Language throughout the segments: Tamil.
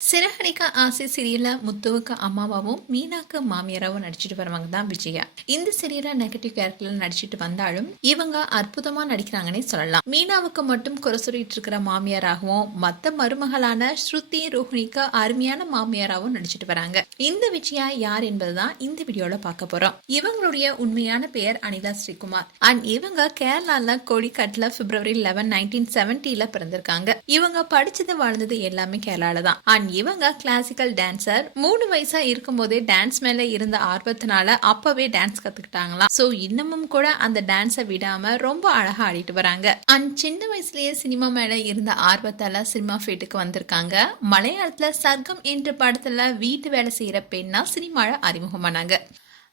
சிறகடிக்க ஆசை சீரியல்ல முத்துவுக்கு அம்மாவாவும் மீனாக்கு மாமியாராவும் நடிச்சிட்டு வருவாங்க தான் விஜயா. இந்த சீரியல்ல நெகட்டிவ் கேரக்டர்ல நடிச்சிட்டு வந்தாலும் இவங்க அற்புதமா நடிக்கிறாங்கன்னே சொல்லலாம். மீனாவுக்கு மட்டும் குறை சொல்லிட்டு இருக்கிற மாமியாராகவும் மத்த மருமகளான ஸ்ருதி ரோஹிணிக்கு அருமையான மாமியாராகவும் நடிச்சிட்டு வராங்க. இந்த விஜயா யார் என்பதுதான் இந்த வீடியோல பார்க்க போறோம். இவங்களுடைய உண்மையான பெயர் அனிதா ஸ்ரீகுமார். அண்ட் இவங்க கேரளால கோழிக்காட்டுல பிப்ரவரி லெவன் நைன்டீன் செவன்டில பிறந்திருக்காங்க. இவங்க படிச்சது வாழ்ந்தது எல்லாமே கேரளால தான். அண்ட் இவங்க கிளாசிக்கல் டான்சர் மூணு வயசா இருக்கும்போதே டான்ஸ் மேல இருந்த ஆர்வத்தினால அப்பவே டான்ஸ் கத்துக்கிட்டாங்களாம். சோ இன்னமும் கூட அந்த டான்ஸை விடாம ரொம்ப அழகா ஆடிட்டு வராங்க. அண்ட் சின்ன வயசுலயே சினிமா மேல இருந்த ஆர்வத்தால சினிமா ஃபீல்டுக்கு வந்திருக்காங்க. மலையாளத்துல சர்க்கம் என்ற படத்துல வீட்டு வேலை செய்யற பெண்ணா சினிமால அறிமுகமானாங்க.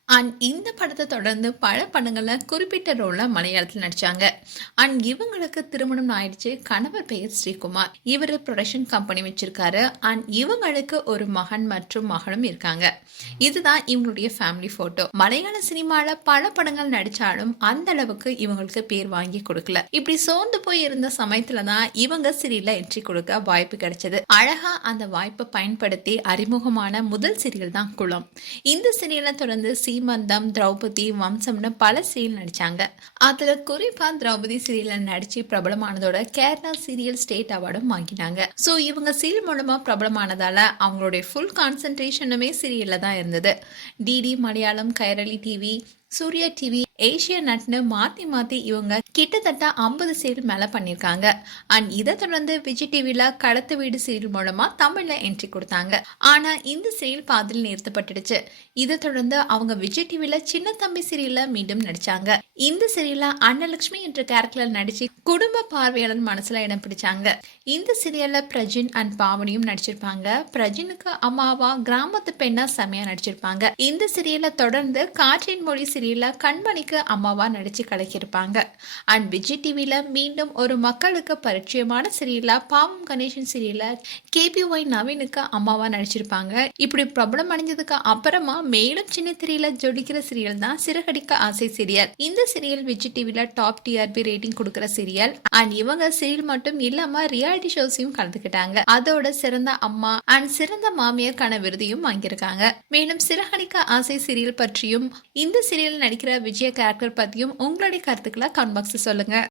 அண்ட் இந்த படத்தை தொடர்ந்து பல படங்களில் குறிப்பிட்ட ரோலில் மலையாளத்தில் நடித்தாங்க அண்ட் இவங்களுக்கு திருமணம் ஆயிடுச்சு. கணவர் பெயர் ஸ்ரீகுமார். இவர் ப்ரொடக்ஷன் கம்பெனி வச்சிருக்காரு. அண்ட் இவங்களுக்கு ஒரு மகன் மற்றும் மகளும் இருக்காங்க. இதுதான் இவங்களுடைய ஃபேமிலி ஃபோட்டோ மலையாள சினிமாவில் பல படங்கள் நடித்தாலும் அந்த அளவுக்கு இவங்களுக்கு பேர் வாங்கி கொடுக்கல. இப்படி சோர்ந்து போய் இருந்த சமயத்தில் தான் இவங்க சீரியல்ல என்ட்ரி கொடுக்க வாய்ப்பு கிடைச்சது. அழகா அந்த வாய்ப்பை பயன்படுத்தி அறிமுகமான முதல் சீரியல் தான் குளம். இந்த சீரியலை தொடர்ந்து சீமந்தம் திரௌபதி வம்சம்னு பல சீரியல் நடிச்சாங்க. அதுல குறிப்பா திரௌபதி சீரியல்ல நடிச்சு பிரபலமானதோட கேரளா சீரியல் ஸ்டேட் அவார்டும் வாங்கினாங்க. ஸோ இவங்க சீரியல் மூலமா பிரபலமானதால அவங்களுடைய ஃபுல் கான்சென்ட்ரேஷனுமே சீரியல்ல தான் இருந்தது. DD Malayalam Kairali TV Surya TV Asia நட்னு மாத்தி மாத்தி இவங்க கிட்டத்தட்ட ஐம்பது சீரியல் மேல பண்ணிருக்காங்க. அண்ட் இதை தொடர்ந்து விஜய் டிவில கடத்து வீடு சீரியல் மூலமா தமிழ்ல என்ட்ரி கொடுத்தாங்க. ஆனா இந்த சீரியல் பாதியில் நிறுத்தப்பட்டுடுச்சு. இதை தொடர்ந்து அவங்க விஜய் டிவில சின்ன தம்பி சீரியல்ல மீண்டும் நடிச்சாங்க. இந்த சீரியல்ல அன்னலட்சுமி என்ற கேரக்டர்ல நடிச்சு குடும்ப பார்வையாளர் மனசுல இடம் பிடிச்சாங்க. இந்த சீரியல்ல பிரஜின் அண்ட் பாவனியும் நடிச்சிருப்பாங்க. பிரஜினுக்கு அம்மாவா கிராமத்து பெண்ணா செமையா நடிச்சிருப்பாங்க. இந்த சீரியல்ல தொடர்ந்து காற்றின் மொழி சீரியலில் கண்மணிக்கு அம்மாவா நடிச்சு கலக்கியிருப்பாங்க. அண்ட் விஜய் டிவியில் மீண்டும் ஒரு மக்களுக்கு பரிச்சயமான சீரியலா பாவம் கணேசன் சீரியலில் கேபி ஒய் நவீனுக்கு அம்மாவா நடிச்சிருப்பாங்க. இப்படி பிரபலம் அடைஞ்சதுக்கு அப்புறமா மேலும் சின்ன திரையில ஜொலிக்கிற சீரியல் தான் சிறகடிக்க ஆசை சீரியல். இந்த சீரியல் விஜய் டிவியில டாப் டிஆர்பி ரேட்டிங் கொடுக்கிற சீரியல். அண்ட் இவங்க சீரியல் மட்டும் இல்லாம ரியாலிட்டி ஷோஸையும் கலந்துக்கிட்டாங்க. அதோட சிறந்த அம்மா அண்ட் சிறந்த மாமியார்க்கான விருதையும் வாங்கியிருக்காங்க. மேலும் சிறகடிக்க ஆசை சீரியல் பற்றியும் இந்த சீரியல் நடிக்கிற விஜய கேரக்டர் பத்தியும் உங்களுடைய கருத்துக்களை கமெண்ட் பாக்ஸ் சொல்லுங்க.